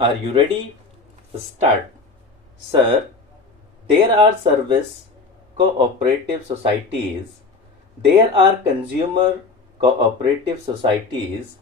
Are you ready? Start. Sir, there are service cooperative societies, there are consumer cooperative societies,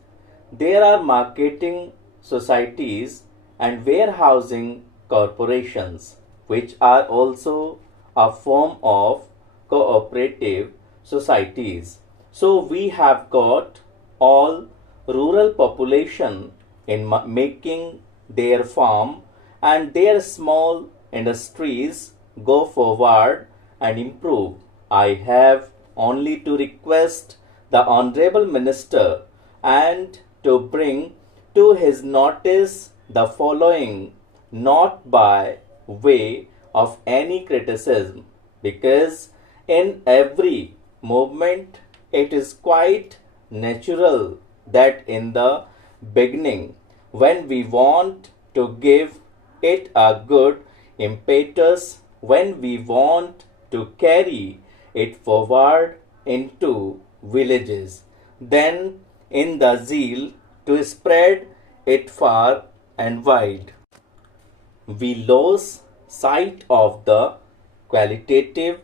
there are marketing societies and warehousing corporations, which are also a form of cooperative societies. So we have got all rural population in making their farm and their small industries go forward and improve. I have only to request the Honorable Minister and to bring to his notice the following, not by way of any criticism, because in every movement it is quite natural that in the beginning, when we want to give it a good impetus, when we want to carry it forward into villages, then in the zeal to spread it far and wide, we lose sight of the qualitative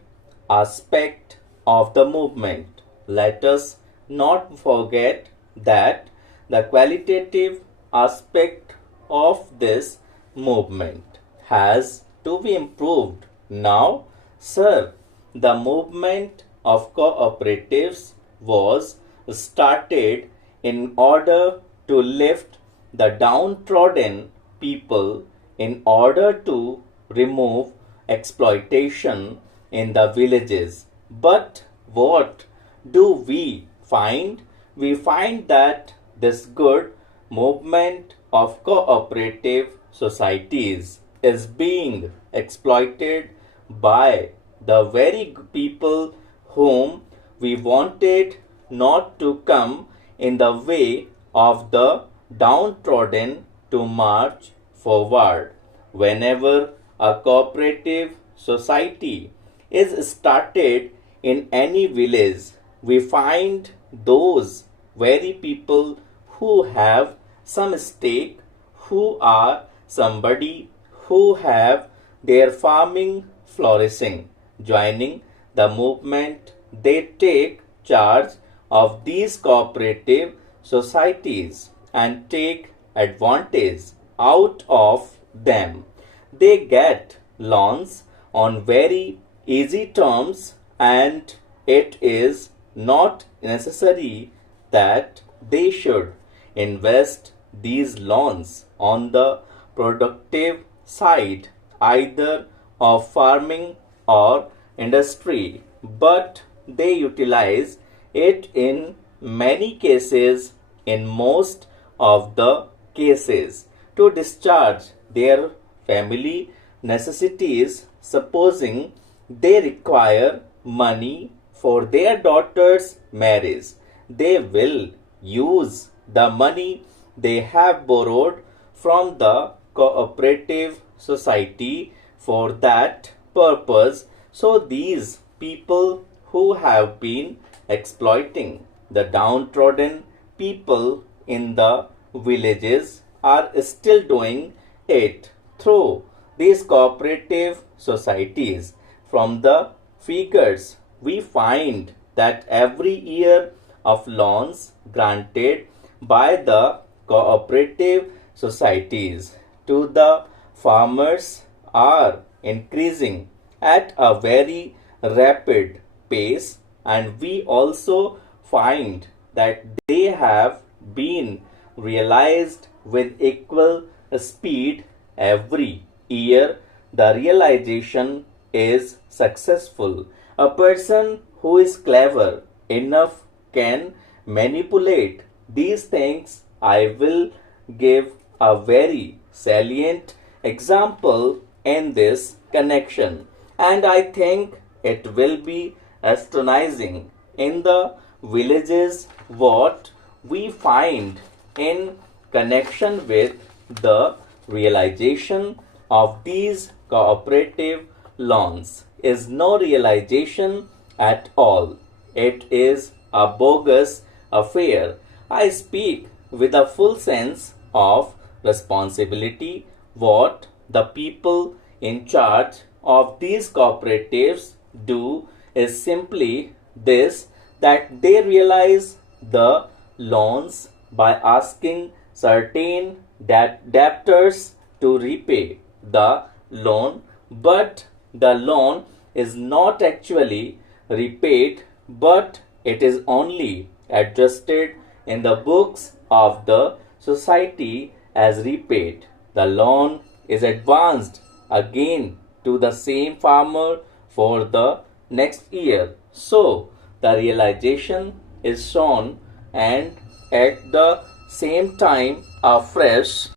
aspect of the movement. Let us not forget that the qualitative aspect of this movement has to be improved. Now, sir, the movement of cooperatives was started in order to lift the downtrodden people, in order to remove exploitation in the villages. But what do we find? We find that this good movement of cooperative societies is being exploited by the very people whom we wanted not to come in the way of the downtrodden to march forward. Whenever a cooperative society is started in any village, we find those very people who have some stake, who are somebody who have their farming flourishing, joining the movement. They take charge of these cooperative societies and take advantage out of them. They get loans on very easy terms, and it is not necessary that they should invest these loans on the productive side either of farming or industry, but they utilize it in many cases, in most of the cases, to discharge their family necessities. Supposing they require money for their daughter's marriage, they will use the money they have borrowed from the cooperative society for that purpose. So these people who have been exploiting the downtrodden people in the villages are still doing it through these cooperative societies. From the figures, we find that every year of loans granted by the cooperative societies to the farmers are increasing at a very rapid pace, and we also find that they have been realized with equal speed every year. The realization is successful. A person who is clever enough can manipulate these things. I will give a very salient example in this connection, and I think it will be astonishing in the villages what we find in connection with the realization of these cooperative loans is no realization at all. It is a bogus affair. I speak with a full sense of responsibility. What the people in charge of these cooperatives do is simply this, that they realize the loans by asking certain debtors to repay the loan, but the loan is not actually repaid, but it is only adjusted in the books of the society as repaid. The loan is advanced again to the same farmer for the next year. So the realization is shown, and at the same time a fresh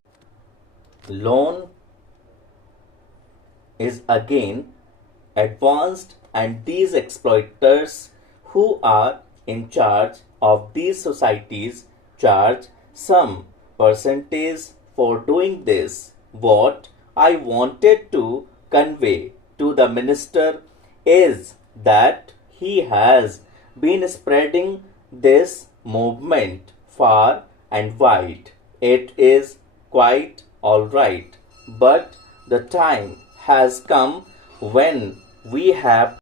loan is again advanced, and these exploiters who are in charge of these societies charge some percentage for doing this. What I wanted to convey to the minister is that he has been spreading this movement far and wide. It is quite alright, but the time has come when we have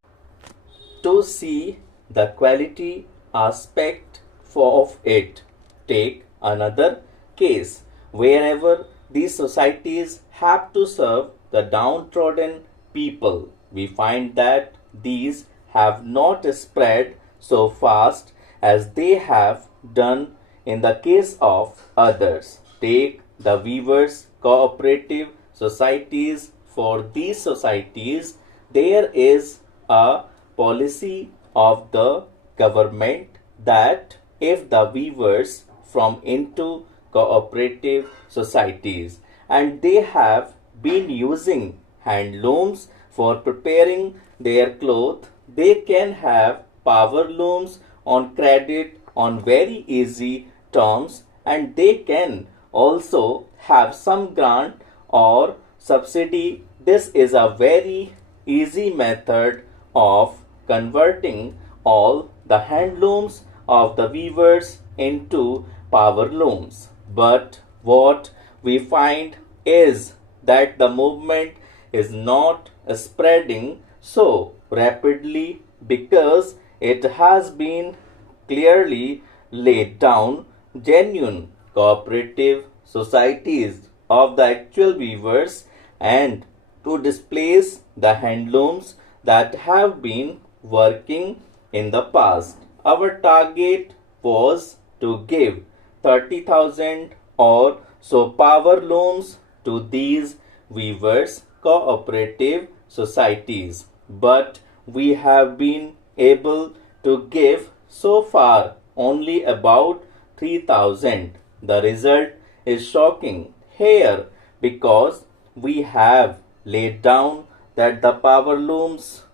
to see the quality aspect of it. Take another case. Wherever these societies have to serve the downtrodden people, we find that these have not spread so fast as they have done in the case of others. Take the weavers cooperative societies. For these societies, there is a policy of the government that if the weavers from into cooperative societies and they have been using handlooms for preparing their cloth, they can have power looms on credit on very easy terms, and they can also have some grant or subsidy. This is a very easy method of converting all the handlooms of the weavers into power looms. But what we find is that the movement is not spreading so rapidly because it has been clearly laid down. Genuine cooperative societies of the actual weavers and to displace the handlooms that have been working in the past. Our target was to give 30,000 or so power looms to these weavers cooperative societies, but we have been able to give so far only about 3,000. The result is shocking here because we have laid down that the power looms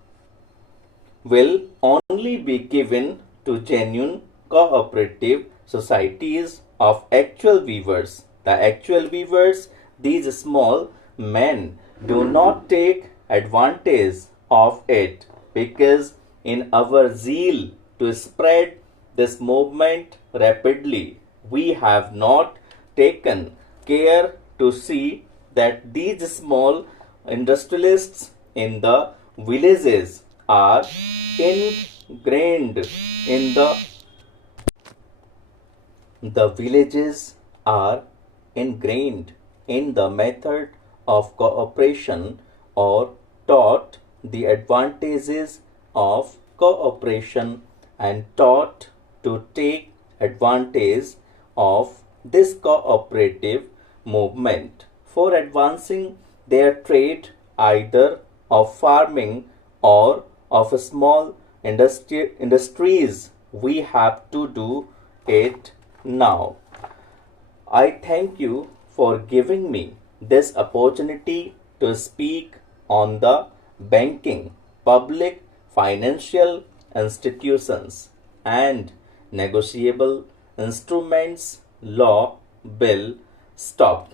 will only be given to genuine cooperative societies of actual weavers. The actual weavers, these small men, do not take advantage of it because in our zeal to spread this movement rapidly, we have not taken care to see that these small industrialists in the villages are ingrained in the villages are ingrained in the method of cooperation or taught the advantages of cooperation and taught to take advantage of this cooperative movement for advancing their trade either of farming or of small industries. We have to do it now. I thank you for giving me this opportunity to speak on the banking, public financial institutions and negotiable instruments law bill. Stop.